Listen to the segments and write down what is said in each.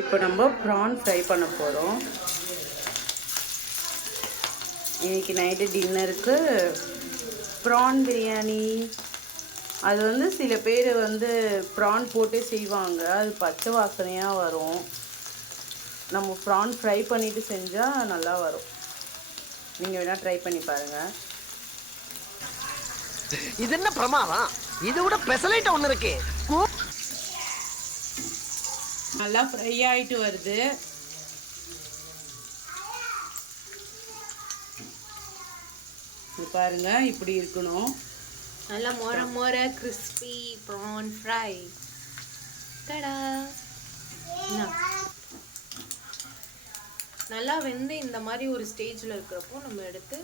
இப்போ நம்ம PRAN fry பண்ண போகிறோம். இன்னைக்கு நைட்டு டின்னருக்கு ப்ரான் பிரியாணி. அது வந்து சில பேர் வந்து ப்ரான் போட்டே செய்வாங்க, அது பச்சை வாசனையாக வரும். நம்ம ப்ரான் ஃப்ரை பண்ணிவிட்டு செஞ்சால் நல்லா வரும். நீங்கள் வேணால் ட்ரை பண்ணி பாருங்கள். இது என்ன பிரமாதம், இது கூட ஸ்பெஷலைட் ஒன்று இருக்கு. நல்லா ஃப்ரை ஆகிட்டு வருது. பாருங்க, இப்படி இருக்கணும். நல்லா மொர கிறிஸ்பி ப்ரான் ஃப்ரை. டடா! நல்லா வெந்து இந்த மாதிரி ஒரு ஸ்டேஜில் இருக்கிறப்போ நம்ம எடுத்து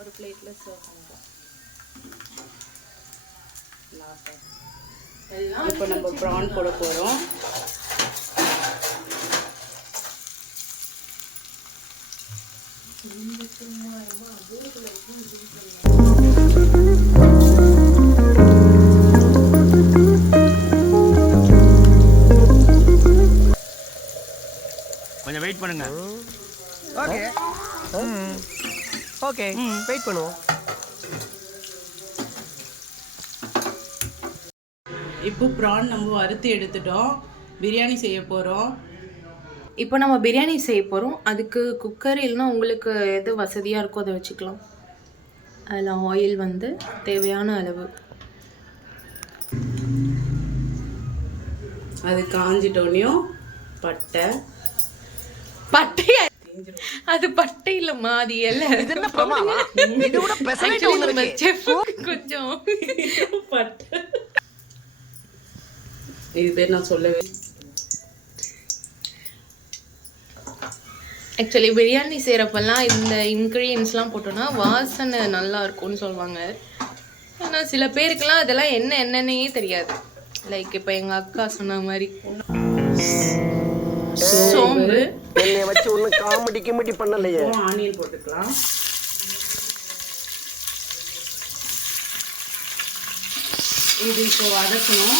ஒரு பிளேட்டில் சர்வ் பண்ணுறோம். இப்போ நம்ம ப்ரான் போட போகிறோம். கொஞ்சம் வெயிட் பண்ணுங்க. ஓகே ஓகே, வெயிட் பண்ணுவோம். இப்போ ப்ரான் நம்ம வறுத்து எடுத்துட்டோம். பிரியாணி செய்ய போகிறோம். இப்போ நம்ம பிரியாணி செய்ய போகிறோம். அதுக்கு குக்கர் இல்லைன்னா உங்களுக்கு எது வசதியாக இருக்கோ அதை வச்சுக்கலாம். அதில் ஆயில் வந்து தேவையான அளவு. அது காஞ்சிட்டோனையும் பட்டை அது பட்டை இல்லைம்மா, அது எல்லாம் இது கூட ஸ்பெஷலைட் ஒன்று இருக்கு. கொஞ்சம் பட்டை. இது பேர் நான் சொல்லவே. ஆக்சுவலி பிரியாணி செய்கிறப்பெல்லாம் இந்த இன்க்ரீடியன்ஸ்லாம் போட்டோன்னா வாசனை நல்லா இருக்கும்னு சொல்லுவாங்க. ஆனால் சில பேருக்கெல்லாம் அதெல்லாம் என்னன்னே தெரியாது. லைக் இப்போ எங்கள் அக்கா சொன்ன மாதிரி சோம்பு. என்னை வச்சு ஒன்றும் காமெடி பண்ணலையே. ஆனியன் போட்டுக்கலாம். இது இப்போ வதக்கணும்.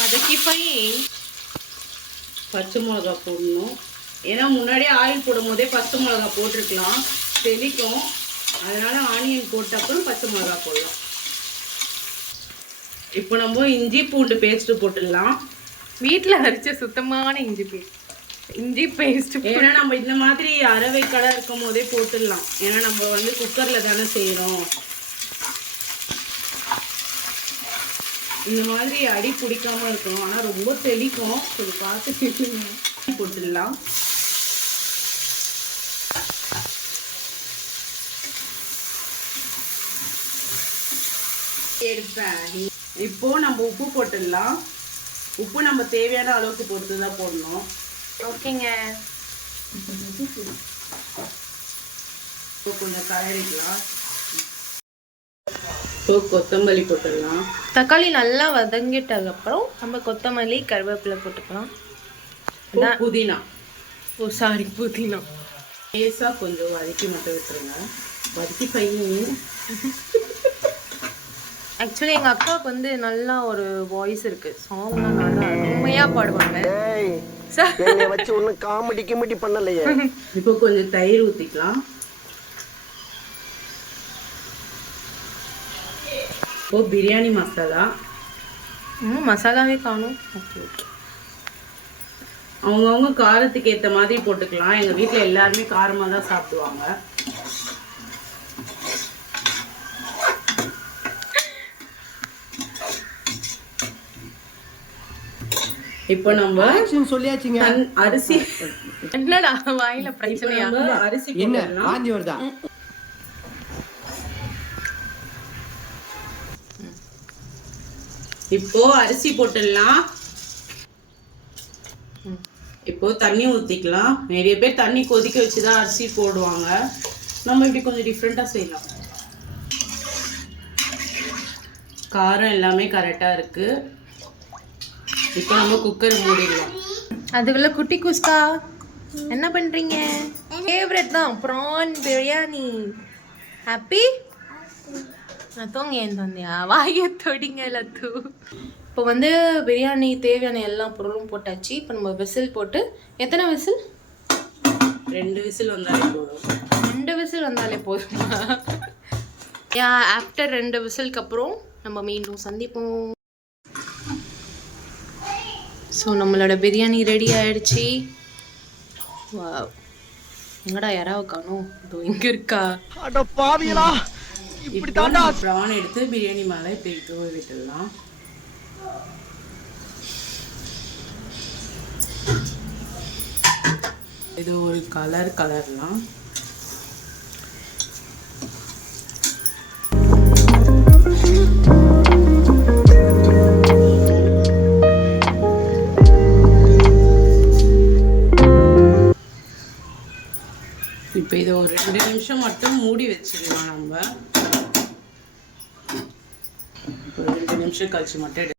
வதக்கி போய் பச்சை மிளகா போடணும். ஏன்னா முன்னாடியே ஆயில் போடும் போதே பச்சை மிளகா போட்டிருக்கலாம், தெளிக்கும். அதனால ஆனியன் போட்ட அப்புறம் பச்சை மிளகா போடலாம். இப்போ நம்ம இஞ்சி பூண்டு பேஸ்ட்டு போட்டுடலாம். வீட்டில் அரைச்ச சுத்தமான இஞ்சி பேஸ்ட். ஏன்னா நம்ம இந்த மாதிரி அரவை கடை இருக்கும் போதே போட்டுடலாம். ஏன்னா நம்ம வந்து குக்கரில் தானே செய்கிறோம். இந்த மாதிரி அடி பிடிக்காம இருக்கணும். ஆனால் ரொம்ப தெளிக்கும். கொஞ்சம் பார்த்து போட்டுடலாம். இப்போ நம்ம உப்பு போட்டுடலாம். உப்பு நம்ம தேவையான அளவுக்கு பொறுத்து தான் போடணும். ஓகேங்க. கொஞ்சம் கலரிக்கலாம். இப்போ கொத்தமல்லி போட்டுடலாம். தக்காளி நல்லா வதங்கிட்டதுக்கப்புறம் நம்ம கொத்தமல்லி கருவேப்பிலை போட்டுக்கலாம். புதினா. புதினா லேசாக கொஞ்சம் வதக்கி மட்டும் விட்டுருங்க. வதக்கி பையன். ஆக்சுவலி எங்கள் அக்காவுக்கு வந்து நல்லா ஒரு வாய்ஸ் இருக்குது. சாங்லாம் நல்லா அருமையாக பாடுவாங்க. என்னை வச்சு ஒன்றும் காமெடி பண்ணலையே. இப்போ கொஞ்சம் தயிர் ஊற்றிக்கலாம். இப்போ பிரியாணி மசாலா. மசாலாவே காணும். Okay okay. அவங்கவுங்க காரத்துக்கு ஏற்ற மாதிரி போட்டுக்கலாம். எங்கள் வீட்டில் எல்லாருமே காரமாக தான் சாப்பிடுவாங்க. இப்போ நம்ம சொல்லியாச்சுங்க. அரிசி. என்னடா வாயில பிரச்சனையா? அரிசி என்ன வாந்தி வருதா? இப்போ அரிசி போட்டுடலாம். இப்போ தண்ணி ஊற்றிக்கலாம். நிறைய பேர் தண்ணி கொதிக்க வச்சு தான் அரிசி போடுவாங்க. நம்ம இப்படி கொஞ்சம் டிஃப்ரெண்ட்டாக செய்யலாம். காரம் எல்லாமே கரெக்டாக இருக்குது. இப்போ நம்ம குக்கர் மூடிடலாம். அதுக்குள்ள குட்டி குஸ்கா என்ன பண்ணுறீங்க? ஃபேவரட் தான் ப்ரான் பிரியாணி. ஹாப்பி? நான் தூங்க ஏன் தந்தியா? வாயை தொடிங்க லத்து. இப்போ இப்போ வந்து பிரியாணி தேவையான எல்லா பொருளும் போட்டாச்சு. இப்போ நம்ம விசில் போட்டு எத்தனை விசில்? 2 விசில் வந்தாலே போதும். 2 விசில் வந்தாலே போதுமா? ஆஃப்டர் 2 விசிலுக்கு அப்புறம் நம்ம மீண்டும் சந்திப்போம். ஸோ நம்மளோட பிரியாணி ரெடி ஆயிடுச்சு. வாவ், எங்கடா யாராவது காணோம்? இதோ இங்கே இருக்கா. அட பாவியலா, இப்படி தாண்டா. ப்ரான் எடுத்து பிரியாணி மேலே இப்போ தூவி விட்டுடலாம். இது ஒரு கலர்லாம். இப்போ இதை ஒரு 2 நிமிஷம் மட்டும் மூடி வச்சிடலாம். நம்ம இப்போ 2 நிமிஷம் கழிச்சு மட்டும்